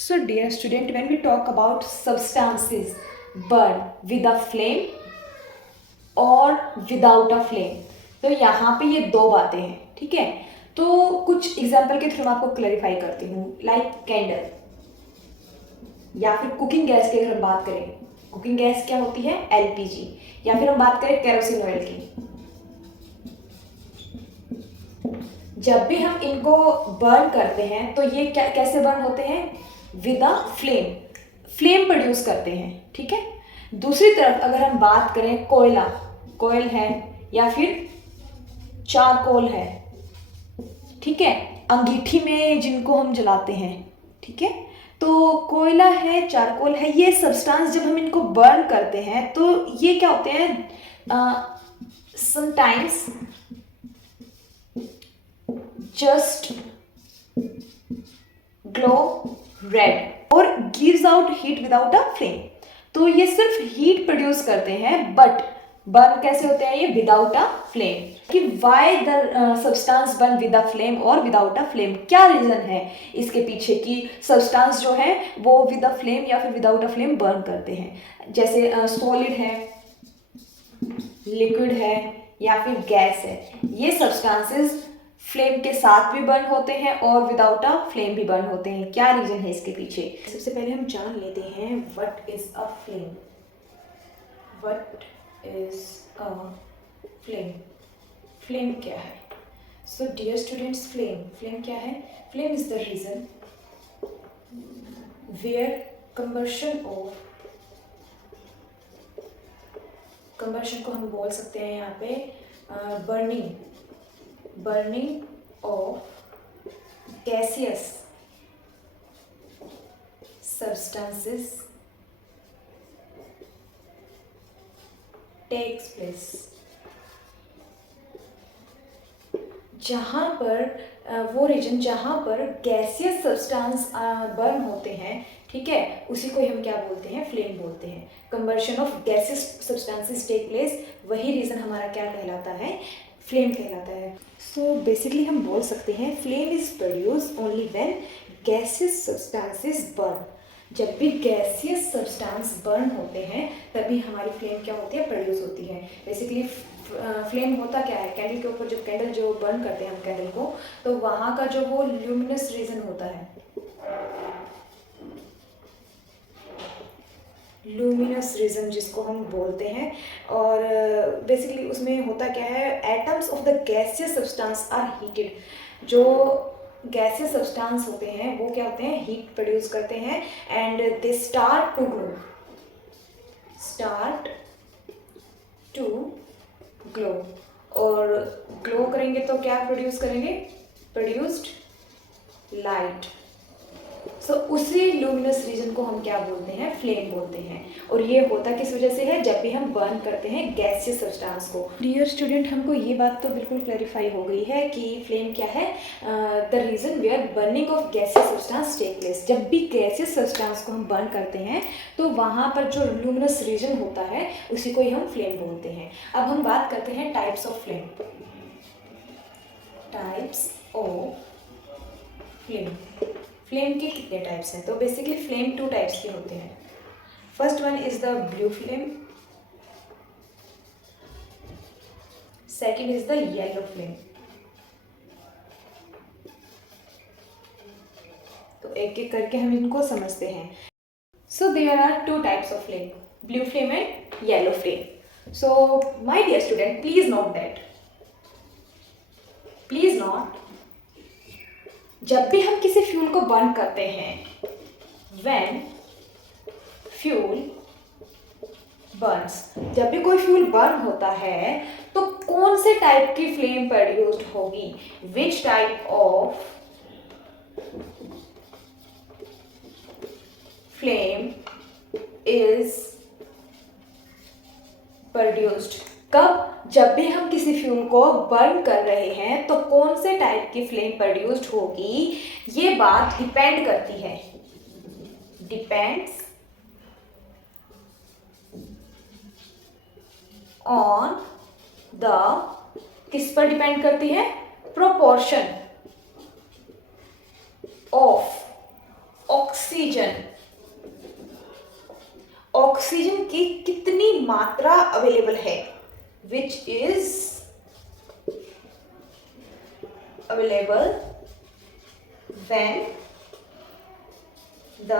So dear student, when we talk about substances burn with a flame और without a flame, तो यहाँ पे ये दो बातें हैं, ठीक है। तो कुछ एग्जाम्पल के थ्रू मैं आपको क्लैरिफाई करती हूँ, लाइक कैंडल या फिर कुकिंग गैस की अगर हम बात करें, कुकिंग गैस क्या होती है, एलपीजी, या फिर हम बात करें केरोसिन ऑयल की। जब भी हम इनको बर्न करते हैं तो ये क्या कैसे बर्न होते हैं, with a flame, flame produce करते हैं, ठीक है। दूसरी तरफ अगर हम बात करें कोयला, कोयल है या फिर चारकोल है, ठीक है, अंगीठी में जिनको हम जलाते हैं, ठीक है। तो कोयला है, चारकोल है, ये सब्सटेंस जब हम इनको बर्न करते हैं तो ये क्या होते हैं, समटाइम्स जस्ट ग्लो रेड और gives out heat without a flame. तो ये सिर्फ हीट प्रोड्यूस करते हैं, बट बर्न कैसे होते हैं ये, विदाउट अ फ्लेम। कि why the substance burn with a flame और विदाउट अ फ्लेम, क्या रीजन है इसके पीछे कि सब्सटेंस जो है वो विद अ फ्लेम या फिर विदाउट अ फ्लेम बर्न करते हैं। जैसे सॉलिड है, लिक्विड है या फिर गैस है, ये सब्सटेंसेस फ्लेम के साथ भी बर्न होते हैं और विदाउट अ फ्लेम भी बर्न होते हैं। क्या रीजन है इसके पीछे, सबसे पहले हम जान लेते हैं what is a flame. What is a flame, flame क्या है। So dear students, flame, flame क्या है, flame is the region where combustion of, combustion को हम बोल सकते हैं यहाँ पे burning, burning of gaseous substances takes place। जहाँ पर वो रीजन जहाँ पर गैसियस सब्सटेंस बर्न होते हैं, ठीक है, उसी को हम क्या बोलते हैं, फ्लेम बोलते हैं। Combustion of gaseous substances take place, वही रीजन हमारा क्या कहलाता है, फ्लेम कहलाता है। सो बेसिकली हम बोल सकते हैं flame is produce only when gaseous substances burn. जब भी गैसियस सब्सटेंस बर्न होते हैं तभी हमारी फ्लेम क्या होती है, प्रोड्यूस होती है। बेसिकली फ्लेम होता क्या है, कैंडल के ऊपर जब कैंडल जो बर्न करते हैं हम कैंडल को, तो वहाँ का जो वो ल्यूमिनस रीजन होता है, लूमिनस रीजन जिसको हम बोलते हैं, और बेसिकली उसमें होता क्या है, atoms of the gaseous substance are heated. जो गैसियस सब्सटेंस होते हैं वो क्या होते हैं, हीट प्रोड्यूस करते हैं and they start to glow, start to glow. और ग्लो करेंगे तो क्या प्रोड्यूस करेंगे, प्रोड्यूस्ड लाइट। सो उसी लूमिनस रीजन को हम क्या बोलते हैं, फ्लेम बोलते हैं। और ये होता किस वजह से है, जब भी हम बर्न करते हैं गैसियस सब्सटेंस को। डियर स्टूडेंट, हमको ये बात तो बिल्कुल क्लैरिफाई हो गई है कि फ्लेम क्या है, the region where burning of gaseous substance take place. जब भी गैसियस सब्सटेंस को हम बर्न करते हैं तो वहाँ पर जो लूमिनस रीजन होता है उसी को ही हम फ्लेम बोलते हैं। अब हम बात करते हैं types of flame, types of flame. Flame के कितने टाइप्स हैं, तो बेसिकली फ्लेम टू टाइप्स के होते हैं। First one is the blue flame, second is the yellow flame. तो एक एक करके हम इनको समझते हैं। So there are two types of flame, blue flame and yellow flame. So my dear student, please note that, please note, जब भी हम किसी फ्यूल को बर्न करते हैं, व्हेन फ्यूल बर्न्स, जब भी कोई फ्यूल बर्न होता है तो कौन से टाइप की फ्लेम प्रोड्यूस्ड होगी, which type of flame is produced. कब, जब भी हम किसी फ्यूल को बर्न कर रहे हैं तो कौन से टाइप की फ्लेम प्रोड्यूस्ड होगी, ये बात डिपेंड करती है, डिपेंड्स ऑन द, किस पर डिपेंड करती है, प्रोपोर्शन ऑफ ऑक्सीजन ऑक्सीजन की कितनी मात्रा अवेलेबल है, which is available when the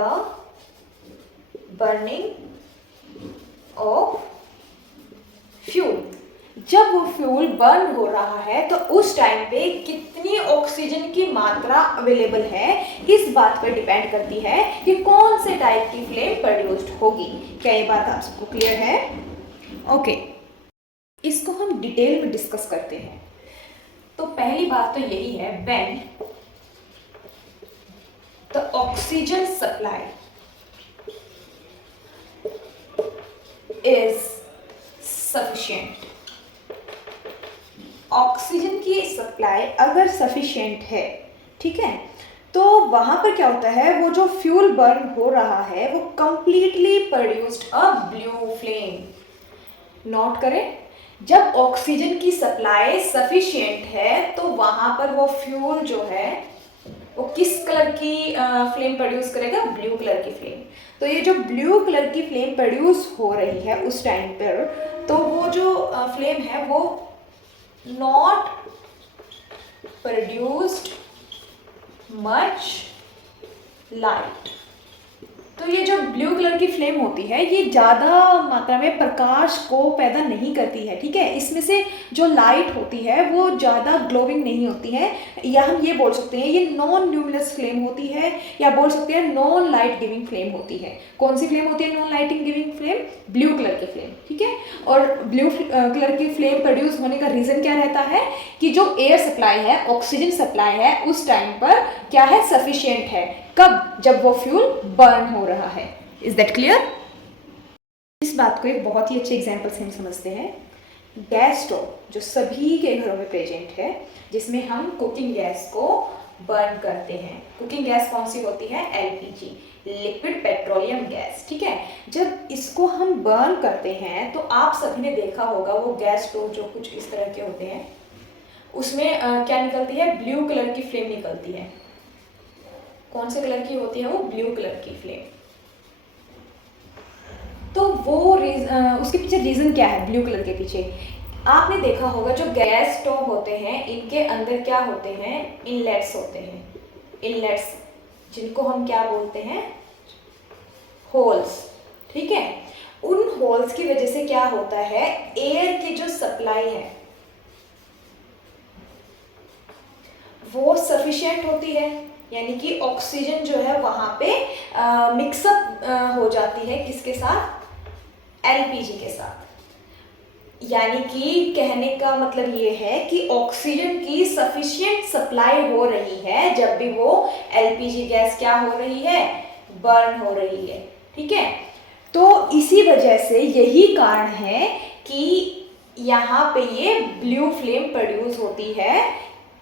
burning of fuel. जब वो फ्यूल बर्न हो रहा है तो उस टाइम पे कितनी ऑक्सीजन की मात्रा अवेलेबल है, इस बात पर डिपेंड करती है कि कौन से टाइप की फ्लेम प्रोड्यूस्ड होगी। क्या ये बात आप सबको क्लियर है? ओके, इसको हम डिटेल में डिस्कस करते हैं। तो पहली बात तो यही है, when the oxygen supply is sufficient. Oxygen की सप्लाई अगर सफिशिएंट है, ठीक है, तो वहां पर क्या होता है, वो जो फ्यूल बर्न हो रहा है वो completely produced a blue flame. Note करें, जब ऑक्सीजन की सप्लाई सफिशिएंट है तो वहां पर वो फ्यूल जो है वो किस कलर की फ्लेम प्रोड्यूस करेगा? ब्लू कलर की फ्लेम। तो ये जो ब्लू कलर की फ्लेम प्रोड्यूस हो रही है उस टाइम पर, तो वो जो फ्लेम है वो not produced much light। तो ये जो ब्लू कलर की फ्लेम होती है ये ज़्यादा मात्रा में प्रकाश को पैदा नहीं करती है, ठीक है। इसमें से जो लाइट होती है वो ज़्यादा ग्लोविंग नहीं होती है, या हम ये बोल सकते हैं ये नॉन ल्यूमिनस फ्लेम होती है, या बोल सकते हैं नॉन लाइट गिविंग फ्लेम होती है। कौन सी फ्लेम होती है non lighting giving flame? Blue colour की फ्लेम, ठीक है। और ब्लू कलर की फ्लेम प्रोड्यूस होने का रीज़न क्या रहता है कि जो एयर सप्लाई है, ऑक्सीजन सप्लाई है, उस टाइम पर क्या है? सफिशिएंट है। कब? जब वो फ्यूल बर्न हो रहा है। Is that clear? इस बात को एक बहुत ही अच्छे एग्जाम्पल से हम समझते हैं। गैस स्टोव जो सभी के घरों में प्रेजेंट है, जिसमें हम कुकिंग गैस को बर्न करते हैं। कुकिंग गैस कौन सी होती है? एलपीजी, लिक्विड पेट्रोलियम गैस, ठीक है। जब इसको हम बर्न करते हैं तो आप सभी ने देखा होगा वो गैस स्टोव जो कुछ इस तरह के होते हैं, उसमें क्या निकलती है? ब्लू कलर की फ्लेम निकलती है। कौन से कलर की होती है वो? ब्लू कलर की फ्लेम। तो वो उसके पीछे रीज़न क्या है? ब्लू कलर के पीछे आपने देखा होगा जो गैस स्टोव होते हैं इनके अंदर क्या होते हैं? इनलेट्स होते हैं। इनलेट्स जिनको हम क्या बोलते हैं? होल्स, ठीक है। उन होल्स की वजह से क्या होता है? एयर की जो सप्लाई है वो सफिशिएंट होती है, यानी कि ऑक्सीजन जो है वहाँ पे मिक्सअप हो जाती है किसके साथ? एलपीजी के साथ। यानी कि कहने का मतलब ये है कि ऑक्सीजन की सफिशिएंट सप्लाई हो रही है जब भी वो एलपीजी गैस क्या हो रही है? बर्न हो रही है, ठीक है। तो इसी वजह से यही कारण है कि यहाँ पे ये ब्लू फ्लेम प्रोड्यूस होती है।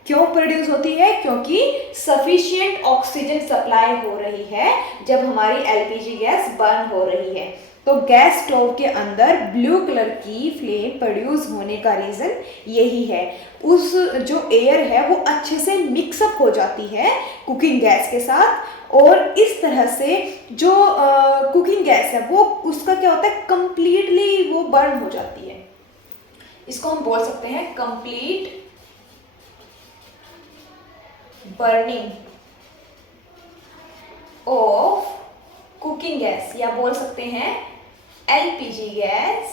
क्यों प्रोड्यूस होती है? क्योंकि सफिशिएंट ऑक्सीजन सप्लाई हो रही है जब हमारी एलपीजी गैस बर्न हो रही है। तो गैस स्टोव के अंदर ब्लू कलर की फ्लेम प्रोड्यूस होने का रीज़न यही है। उस जो एयर है वो अच्छे से मिक्सअप हो जाती है कुकिंग गैस के साथ, और इस तरह से जो कुकिंग गैस है वो उसका क्या होता है? कंप्लीटली वो बर्न हो जाती है। इसको हम बोल सकते हैं complete burning of cooking gas, या बोल सकते हैं LPG gas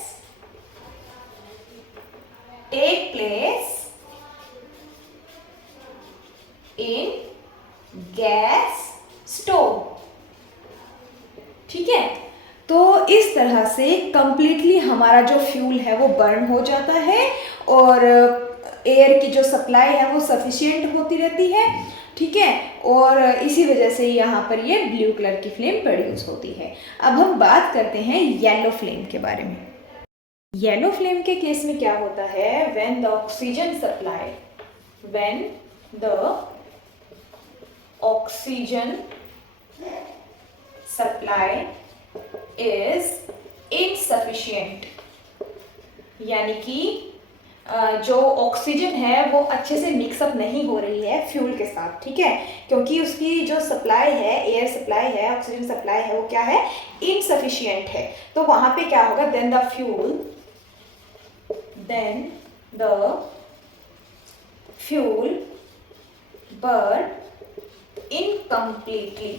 take place in gas stove, ठीक है। तो इस तरह से कंप्लीटली हमारा जो फ्यूल है वो बर्न हो जाता है और एयर की जो सप्लाई है वो सफिशिएंट होती रहती है, ठीक है। और इसी वजह से यहाँ पर ये ब्लू कलर की फ्लेम प्रोड्यूस होती है। अब हम बात करते हैं येलो फ्लेम के बारे में। येलो फ्लेम के केस में क्या होता है? When the oxygen supply, when the oxygen supply is insufficient, यानी कि जो ऑक्सीजन है वो अच्छे से मिक्सअप नहीं हो रही है फ्यूल के साथ, ठीक है, क्योंकि उसकी जो सप्लाई है, एयर सप्लाई है, ऑक्सीजन सप्लाई है, वो क्या है, इनसफिशिएंट है। तो वहाँ पे क्या होगा, then the fuel burn incompletely,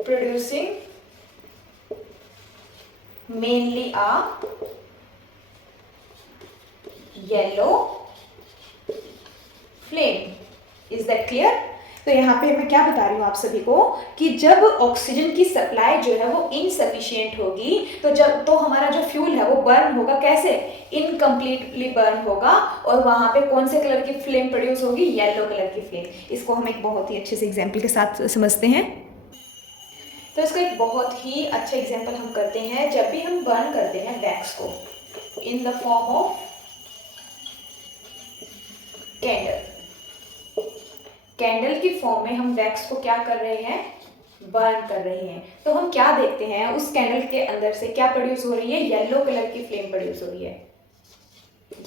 producing mainly a yellow flame. Is that clear? तो यहाँ पे मैं क्या बता रही हूँ आप सभी को कि जब ऑक्सीजन की सप्लाई जो है वो इनसफिशिएंट होगी तो हमारा जो फ्यूल है वो बर्न होगा, कैसे, इनकम्प्लीटली बर्न होगा, और वहाँ पे कौन से कलर की फ्लेम प्रोड्यूस होगी, येलो कलर की फ्लेम। इसको हम एक बहुत ही अच्छे से एग्जाम्पल के साथ समझते हैं। तो इसका एक बहुत ही अच्छा एग्जाम्पल हम करते हैं, जब भी हम बर्न करते हैं वैक्स को in the form of candle की फॉर्म में हम वैक्स को क्या कर रहे हैं, बर्न कर रहे हैं, तो हम क्या देखते हैं, उस कैंडल के अंदर से क्या प्रोड्यूस हो रही है, येलो कलर की फ्लेम प्रोड्यूस हो रही है,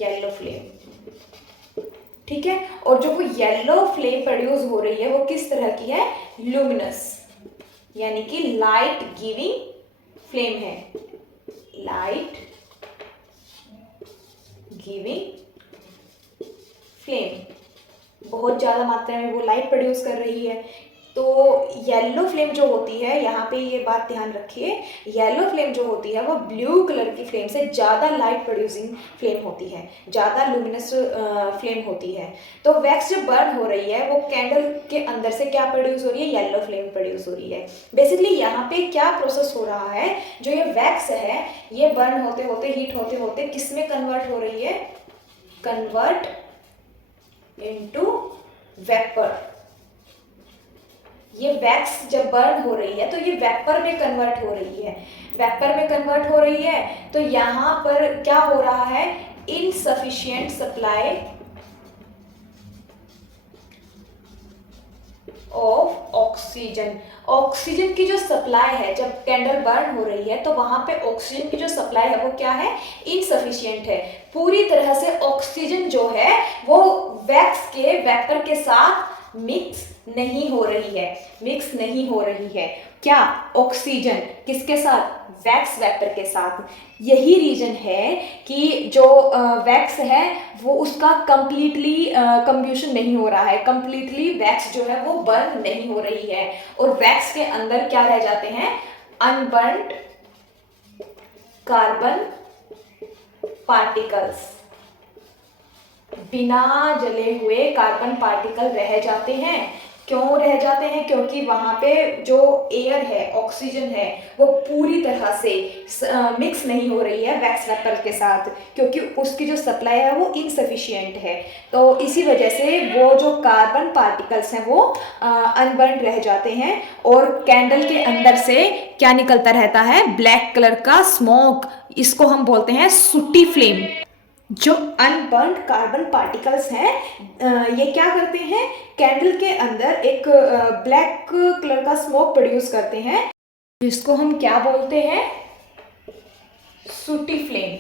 येलो फ्लेम, ठीक है। और जो वो येलो फ्लेम प्रोड्यूस हो रही है वो किस तरह की है, लुमिनस, यानी कि लाइट गिविंग फ्लेम है, लाइट गिविंग फ्लेम, बहुत ज़्यादा मात्रा में वो लाइट प्रोड्यूस कर रही है। तो येलो फ्लेम जो होती है, यहाँ पे ये बात ध्यान रखिए, येलो फ्लेम जो होती है वो ब्लू कलर की फ्लेम से ज़्यादा लाइट प्रोड्यूसिंग फ्लेम होती है, ज़्यादा लुमिनस फ्लेम होती है। तो वैक्स जब बर्न हो रही है वो कैंडल के अंदर से क्या प्रोड्यूस हो रही है, येलो फ्लेम प्रोड्यूस हो रही है। बेसिकली यहाँ पे क्या प्रोसेस हो रहा है, जो ये वैक्स है ये बर्न होते होते, हीट होते होते किस में कन्वर्ट हो रही है, कन्वर्ट इनटू वेपर। ये वैक्स जब बर्न हो रही है तो ये वेपर में कन्वर्ट हो रही है, वेपर में कन्वर्ट हो रही है। तो यहाँ पर क्या हो रहा है, insufficient supply of oxygen. Oxygen की जो सप्लाई है, जब कैंडल बर्न हो रही है तो वहां पे ऑक्सीजन की जो सप्लाई है वो क्या है, इनसफिशिएंट है। पूरी तरह से ऑक्सीजन जो है वो वैक्स के वेपर के साथ मिक्स नहीं हो रही है, मिक्स नहीं हो रही है। क्या, ऑक्सीजन किसके साथ, वैक्स वेपर के साथ। यही रीजन है कि जो वैक्स है वो उसका कंप्लीटली कंब्यूशन नहीं हो रहा है, कंप्लीटली वैक्स जो है वो बर्न नहीं हो रही है, और वैक्स के अंदर क्या रह जाते हैं, अनबर्न्ड कार्बन पार्टिकल्स, बिना जले हुए कार्बन पार्टिकल रह जाते हैं। क्यों रह जाते हैं, क्योंकि वहाँ पे जो एयर है, ऑक्सीजन है, वो पूरी तरह से मिक्स नहीं हो रही है वैक्स वेपर के साथ, क्योंकि उसकी जो सप्लाई है वो इनसफिशिएंट है। तो इसी वजह से वो जो कार्बन पार्टिकल्स हैं वो अनबर्न रह जाते हैं, और कैंडल के अंदर से क्या निकलता रहता है, ब्लैक कलर का स्मोक। इसको हम बोलते हैं सूटी फ्लेम। जो अनबर्न्ड कार्बन पार्टिकल्स हैं ये क्या करते हैं, कैंडल के अंदर एक ब्लैक कलर का स्मोक प्रोड्यूस करते हैं, जिसको हम क्या बोलते हैं, सूटी फ्लेम।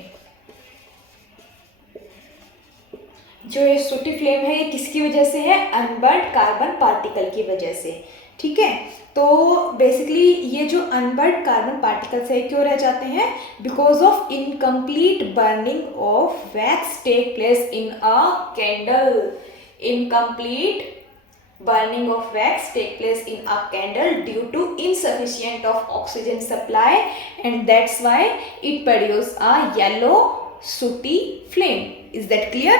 जो ये सूटी फ्लेम है ये किसकी वजह से है, अनबर्न्ड कार्बन पार्टिकल की वजह से, ठीक है। तो बेसिकली ये जो अनबर्न्ड कार्बन पार्टिकल्स है क्यों रह जाते हैं, because of incomplete burning of wax take place in a candle. Incomplete burning of wax take place in a candle due to insufficient of oxygen supply, and that's why it produce a yellow sooty flame. Is that clear?